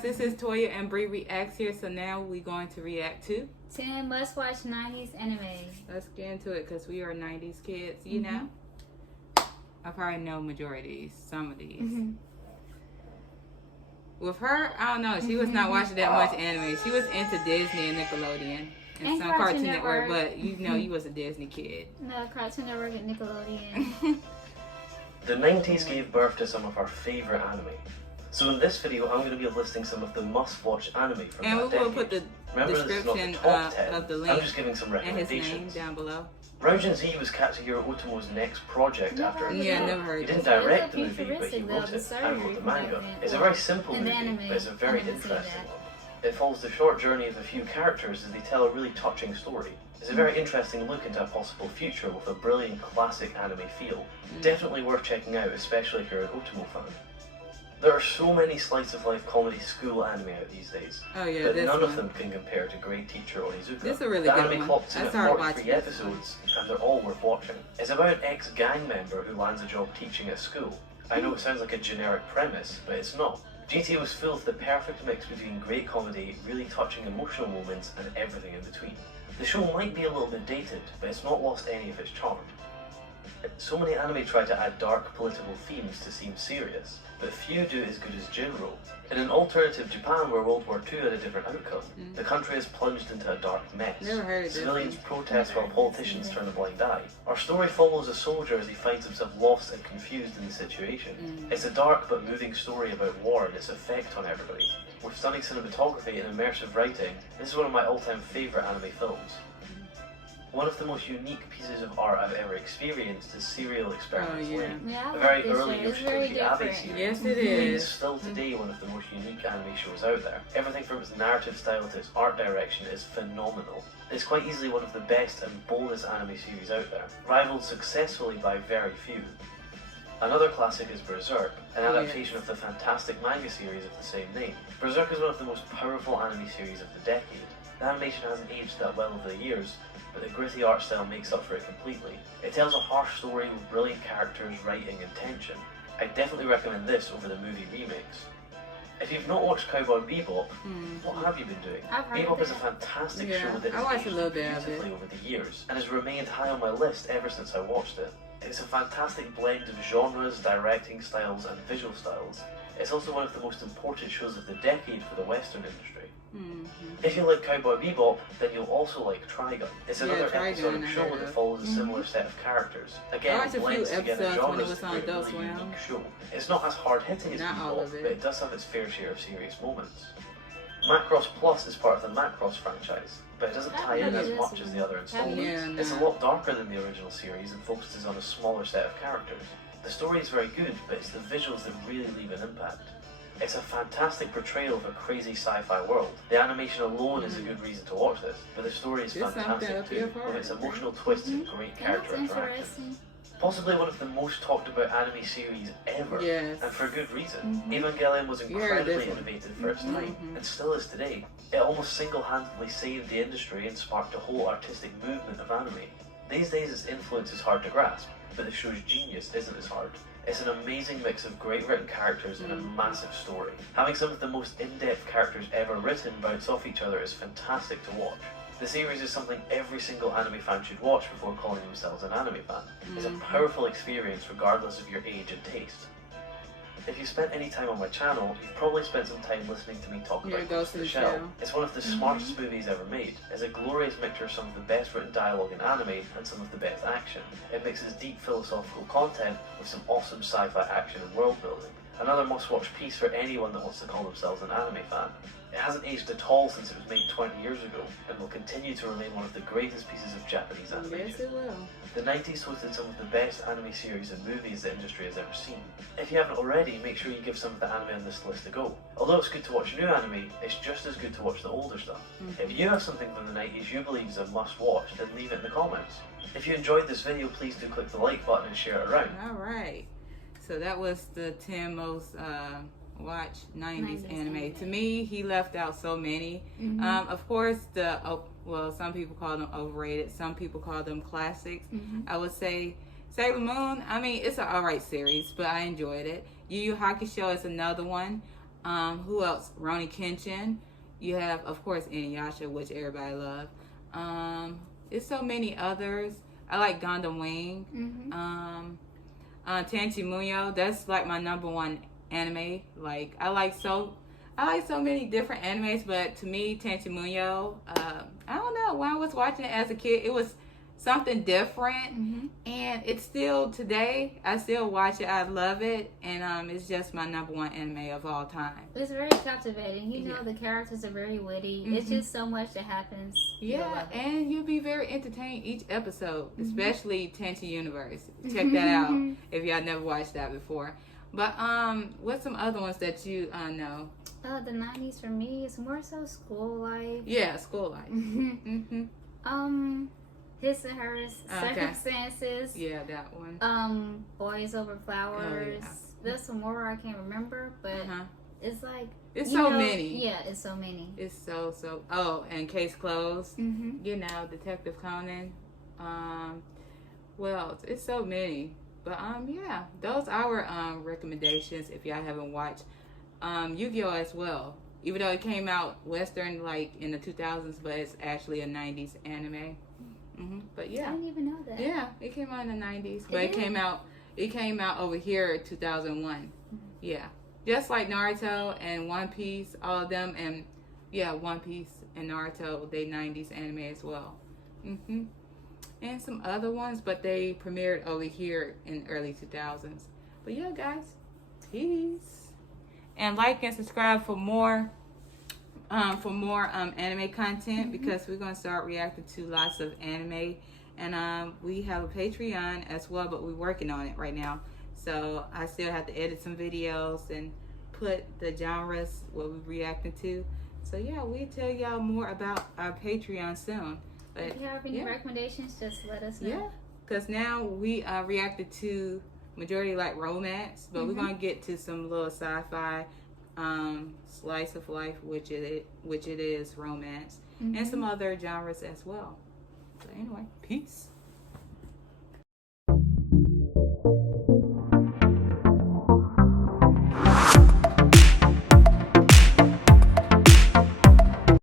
guys, this is Toya and Bree Reacts here. So now we're going to react to 10 must-watch 90s anime. Let's get into it because we are 90s kids, you know. I probably know majority of some of these. With her, I don't know. She was not watching that much anime. She was into Disney and Nickelodeon and some Cartoon Network, but you know you was a Disney kid. No, Cartoon Network and Nickelodeon. The 90s gave birth to some of our favourite anime. So in this video, I'm going to be listing some of the must-watch anime from that decade. And we will put the Remember, description this is not the top 10. of the link I'm just giving some and his name recommendations. down below. Raujin Z was Katsuhiro Otomo's next project after a never heard He of didn't it. direct the movie, but he wrote it and wrote the manga. It's a very simple movie, but it's a very interesting one. It follows the short journey of a few characters as they tell a really touching story. It's a very interesting look into a possible future with a brilliant classic anime feel. Definitely worth checking out, especially if you're an Otomo fan. There are so many slice-of-life comedy school anime out these days, but none of them can compare to Great Teacher Onizuka. This is a really the good anime one. clocks in at 43 watching. episodes, and they're all worth watching. It's about an ex-gang member who lands a job teaching at school. I know it sounds like a generic premise, but it's not. GTA was full of the perfect mix between great comedy, really touching emotional moments, and everything in between. The show might be a little bit dated, but it's not lost any of its charm. So many anime try to add dark political themes to seem serious, but few do it as good as Jinro. In an alternative Japan where World War II had a different outcome, the country is plunged into a dark mess. Civilians protest while politicians turn a blind eye. Our story follows a soldier as he finds himself lost and confused in the situation. It's a dark but moving story about war and its effect on everybody. With stunning cinematography and immersive writing, this is one of my all-time favourite anime films. One of the most unique pieces of art I've ever experienced is Serial Experiments Lain, a very early Yoshitoshi Abe series. Yes, it Lain is. is still today one of the most unique anime shows out there. Everything from its narrative style to its art direction is phenomenal. It's quite easily one of the best and boldest anime series out there, rivaled successfully by very few. Another classic is Berserk, an adaptation of the fantastic manga series of the same name. Berserk is one of the most powerful anime series of the decade. The animation hasn't aged that well over the years, but the gritty art style makes up for it completely. It tells a harsh story with brilliant characters, writing and tension. I definitely recommend this over the movie remakes. If you've not watched Cowboy Bebop, what have you been doing? Bebop is a fantastic show that has aged beautifully over the years, and has remained high on my list ever since I watched it. It's a fantastic blend of genres, directing styles and visual styles. It's also one of the most important shows of the decade for the Western industry. If you like Cowboy Bebop, then you'll also like Trigun. It's another episodic show that follows a similar set of characters. Again, it blends together genres to create a really unique show. It's not as hard-hitting as Bebop, but it does have its fair share of serious moments. Macross Plus is part of the Macross franchise, but it doesn't tie in as much as the other installments. It's a lot darker than the original series and focuses on a smaller set of characters. The story is very good, but it's the visuals that really leave an impact. It's a fantastic portrayal of a crazy sci-fi world. The animation alone is a good reason to watch this, but the story is fantastic too, with its emotional twists and great character interaction. Possibly one of the most talked about anime series ever, and for a good reason. Evangelion was incredibly innovative for its time, and still is today. It almost single-handedly saved the industry and sparked a whole artistic movement of anime. These days its influence is hard to grasp, but the show's genius isn't as hard. It's an amazing mix of great written characters and a massive story. Having some of the most in-depth characters ever written bounce off each other is fantastic to watch. The series is something every single anime fan should watch before calling themselves an anime fan. It's a powerful experience regardless of your age and taste. If you spent any time on my channel, you've probably spent some time listening to me talk about Ghost in the Shell. It's one of the smartest movies ever made. It's a glorious mixture of some of the best written dialogue in anime and some of the best action. It mixes deep philosophical content with some awesome sci-fi action and world building. Another must-watch piece for anyone that wants to call themselves an anime fan. It hasn't aged at all since it was made 20 years ago, and will continue to remain one of the greatest pieces of Japanese animation. Yes, it will. The 90s hosted some of the best anime series and movies the industry has ever seen. If you haven't already, make sure you give some of the anime on this list a go. Although it's good to watch new anime, it's just as good to watch the older stuff. If you have something from the 90s you believe is a must-watch, then leave it in the comments. If you enjoyed this video, please do click the like button and share it around. Alright, so that was the 10 most watch 90s anime. To me, he left out so many. Of course, well, some people call them overrated, some people call them classics. I would say Sailor Moon, I mean, it's an alright series, but I enjoyed it. Yu Yu Hakusho is another one. Who else? Roni Kenshin. You have, of course, Inuyasha, which everybody loves. It's so many others. I like Gundam Wing. Tenchi Muyo. That's like my number one anime. Like I like so many different animes, but to me, Tenchi Muyo. I don't know. When I was watching it as a kid, it was something different, and it's still today. I still watch it. I love it, and it's just my number one anime of all time. It's very captivating. You know, the characters are very witty. It's just so much that happens. Yeah, and you'll be very entertained each episode, especially Tenchi Universe. Check that out if y'all never watched that before. But what's some other ones that you know? The 90s for me is more so school life. Yeah, school life. His and Hers, Circumstances. Yeah, that one. Boys Over Flowers. Oh, yeah. There's some more I can't remember, but it's like it's so many. Yeah, it's so many. It's so. Oh, and Case Closed. You know, Detective Conan. Well, it's so many. But yeah, those are our recommendations if y'all haven't watched. Yu-Gi-Oh as well. Even though it came out Western like in the 2000s, but it's actually a 90s anime. But yeah, I didn't even know that. Yeah, it came out in the 90s, but it came out over here in 2001. Yeah, just like Naruto and One Piece, all of them, and yeah, One Piece and Naruto, they 90s anime as well. And some other ones, but they premiered over here in early 2000s. But yeah, guys, peace, and like and subscribe for more anime content, because we're going to start reacting to lots of anime, and we have a Patreon as well, but we're working on it right now, so I still have to edit some videos and put the genres what we're reacting to. So yeah, we'll tell y'all more about our Patreon soon. But if you have any recommendations, just let us know. Yeah, because now we reacted to majority like romance, but we're going to get to some little sci-fi, slice of life, which it is romance, and some other genres as well. So anyway, peace.